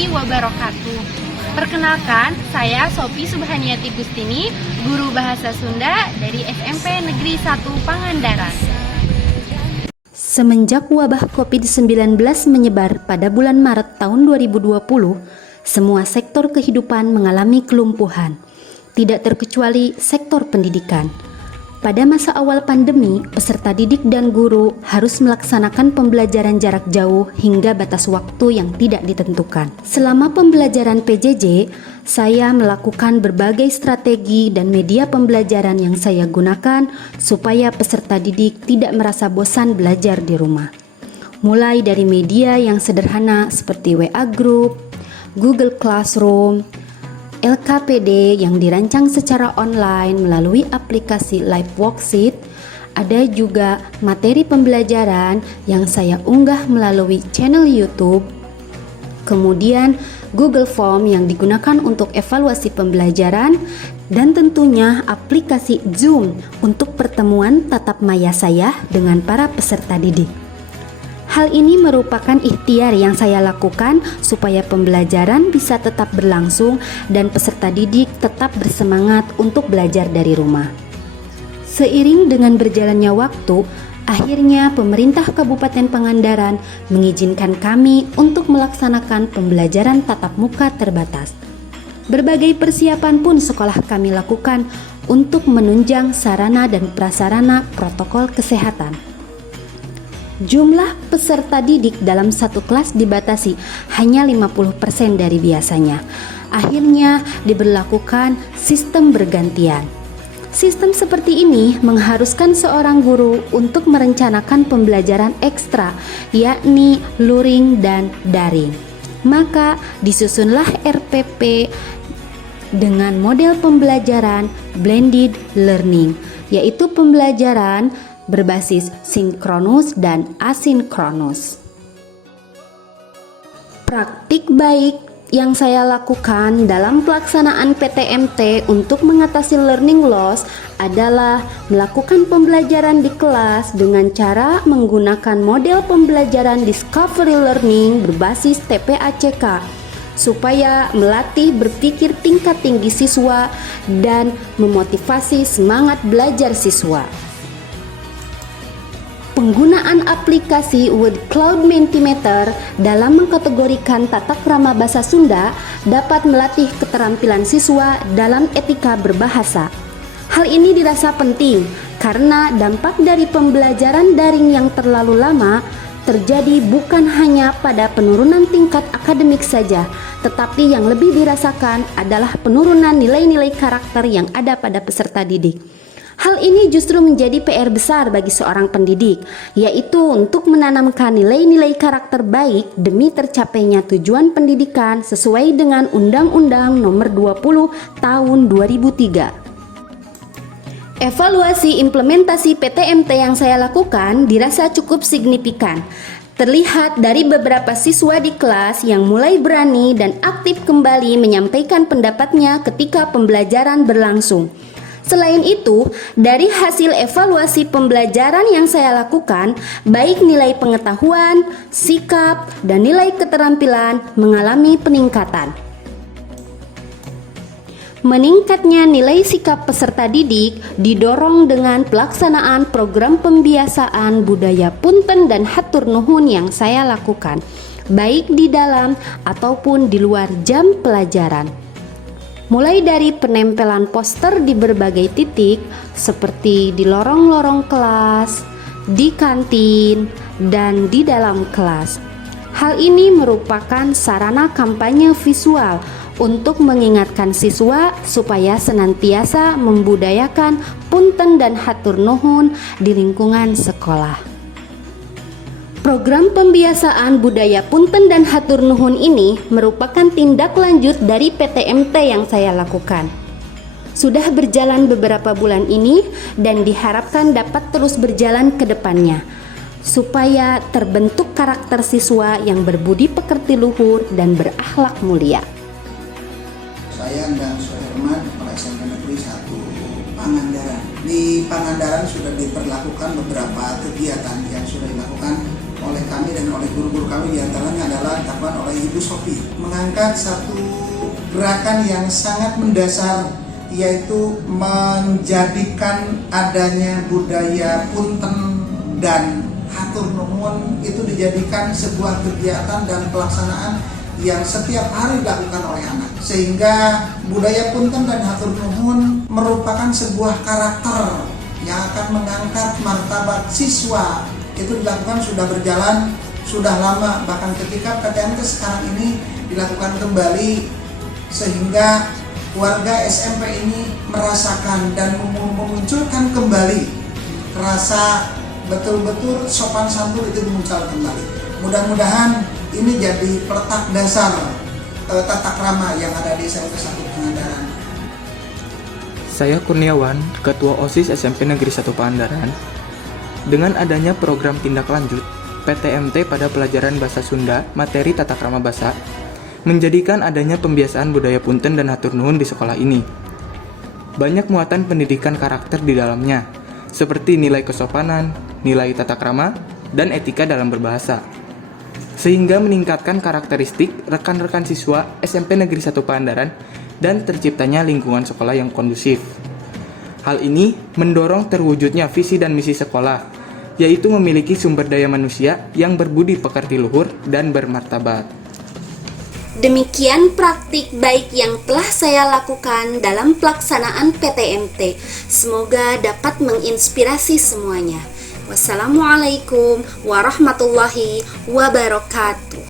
warahmatullahi wabarakatuh. Perkenalkan, saya Sophie Subhaniati Gustini, guru bahasa Sunda dari SMP Negeri 1 Pangandaran. Semenjak wabah COVID-19 menyebar pada bulan Maret tahun 2020, semua sektor kehidupan mengalami kelumpuhan, tidak terkecuali sektor pendidikan. Pada masa awal pandemi, peserta didik dan guru harus melaksanakan pembelajaran jarak jauh hingga batas waktu yang tidak ditentukan. Selama pembelajaran PJJ, saya melakukan berbagai strategi dan media pembelajaran yang saya gunakan supaya peserta didik tidak merasa bosan belajar di rumah. Mulai dari media yang sederhana seperti WA Group, Google Classroom, LKPD yang dirancang secara online melalui aplikasi Live Worksheet. Ada juga materi pembelajaran yang saya unggah melalui channel YouTube. Kemudian Google Form yang digunakan untuk evaluasi pembelajaran, dan tentunya aplikasi Zoom untuk pertemuan tatap maya saya dengan para peserta didik. Hal ini merupakan ikhtiar yang saya lakukan supaya pembelajaran bisa tetap berlangsung dan peserta didik tetap bersemangat untuk belajar dari rumah. Seiring dengan berjalannya waktu, akhirnya pemerintah Kabupaten Pangandaran mengizinkan kami untuk melaksanakan pembelajaran tatap muka terbatas. Berbagai persiapan pun sekolah kami lakukan untuk menunjang sarana dan prasarana protokol kesehatan. Jumlah peserta didik dalam satu kelas dibatasi hanya 50% dari biasanya. Akhirnya diberlakukan sistem bergantian. Sistem seperti ini mengharuskan seorang guru untuk merencanakan pembelajaran ekstra, yakni luring dan daring. Maka disusunlah RPP dengan model pembelajaran blended learning, yaitu pembelajaran berbasis sinkronus dan asinkronus. Praktik baik yang saya lakukan dalam pelaksanaan PTMT untuk mengatasi learning loss adalah melakukan pembelajaran di kelas dengan cara menggunakan model pembelajaran discovery learning berbasis TPACK supaya melatih berpikir tingkat tinggi siswa dan memotivasi semangat belajar siswa. Penggunaan aplikasi Word Cloud Mentimeter dalam mengkategorikan tata krama bahasa Sunda dapat melatih keterampilan siswa dalam etika berbahasa. Hal ini dirasa penting karena dampak dari pembelajaran daring yang terlalu lama terjadi bukan hanya pada penurunan tingkat akademik saja, tetapi yang lebih dirasakan adalah penurunan nilai-nilai karakter yang ada pada peserta didik. Hal ini justru menjadi PR besar bagi seorang pendidik, yaitu untuk menanamkan nilai-nilai karakter baik demi tercapainya tujuan pendidikan sesuai dengan Undang-Undang Nomor 20 Tahun 2003. Evaluasi implementasi PTMT yang saya lakukan dirasa cukup signifikan. Terlihat dari beberapa siswa di kelas yang mulai berani dan aktif kembali menyampaikan pendapatnya ketika pembelajaran berlangsung. Selain itu, dari hasil evaluasi pembelajaran yang saya lakukan, baik nilai pengetahuan, sikap, dan nilai keterampilan mengalami peningkatan. Meningkatnya nilai sikap peserta didik didorong dengan pelaksanaan program pembiasaan budaya punten dan hatur nuhun yang saya lakukan, baik di dalam ataupun di luar jam pelajaran. Mulai dari penempelan poster di berbagai titik seperti di lorong-lorong kelas, di kantin, dan di dalam kelas. Hal ini merupakan sarana kampanye visual untuk mengingatkan siswa supaya senantiasa membudayakan punten dan hatur nuhun di lingkungan sekolah. Program pembiasaan budaya punten dan hatur nuhun ini merupakan tindak lanjut dari PTMT yang saya lakukan. Sudah berjalan beberapa bulan ini dan diharapkan dapat terus berjalan ke depannya, supaya terbentuk karakter siswa yang berbudi pekerti luhur dan berakhlak mulia. Saya dan Soherman, Kepala SMP Negeri 1 Pangandaran. Di Pangandaran sudah diperlakukan beberapa kegiatan yang sudah dilakukan oleh kami dan oleh guru-guru kami, diantaranya adalah dilakukan oleh Ibu Sophie, mengangkat satu gerakan yang sangat mendasar, yaitu menjadikan adanya budaya punten dan hatur nuhun itu dijadikan sebuah kegiatan dan pelaksanaan yang setiap hari dilakukan oleh anak, sehingga budaya punten dan hatur nuhun merupakan sebuah karakter yang akan mengangkat martabat siswa. Itu dilakukan sudah berjalan sudah lama, bahkan ketika PTMT sekarang ini dilakukan kembali, sehingga warga SMP ini merasakan dan memunculkan kembali rasa betul-betul sopan santun itu muncul kembali. Mudah-mudahan ini jadi peletak dasar tata krama yang ada di SMP 1 Pangandaran. Saya Kurniawan, Ketua OSIS SMP Negeri 1 Pangandaran. Dengan adanya program tindak lanjut PTMT pada pelajaran Bahasa Sunda, materi tata krama bahasa, menjadikan adanya pembiasaan budaya punten dan hatur nuhun di sekolah ini. Banyak muatan pendidikan karakter di dalamnya, seperti nilai kesopanan, nilai tata krama, dan etika dalam berbahasa, sehingga meningkatkan karakteristik rekan-rekan siswa SMP Negeri 1 Pangandaran dan terciptanya lingkungan sekolah yang kondusif. Hal ini mendorong terwujudnya visi dan misi sekolah, yaitu memiliki sumber daya manusia yang berbudi pekerti luhur dan bermartabat. Demikian praktik baik yang telah saya lakukan dalam pelaksanaan PTMT. Semoga dapat menginspirasi semuanya. Wassalamualaikum warahmatullahi wabarakatuh.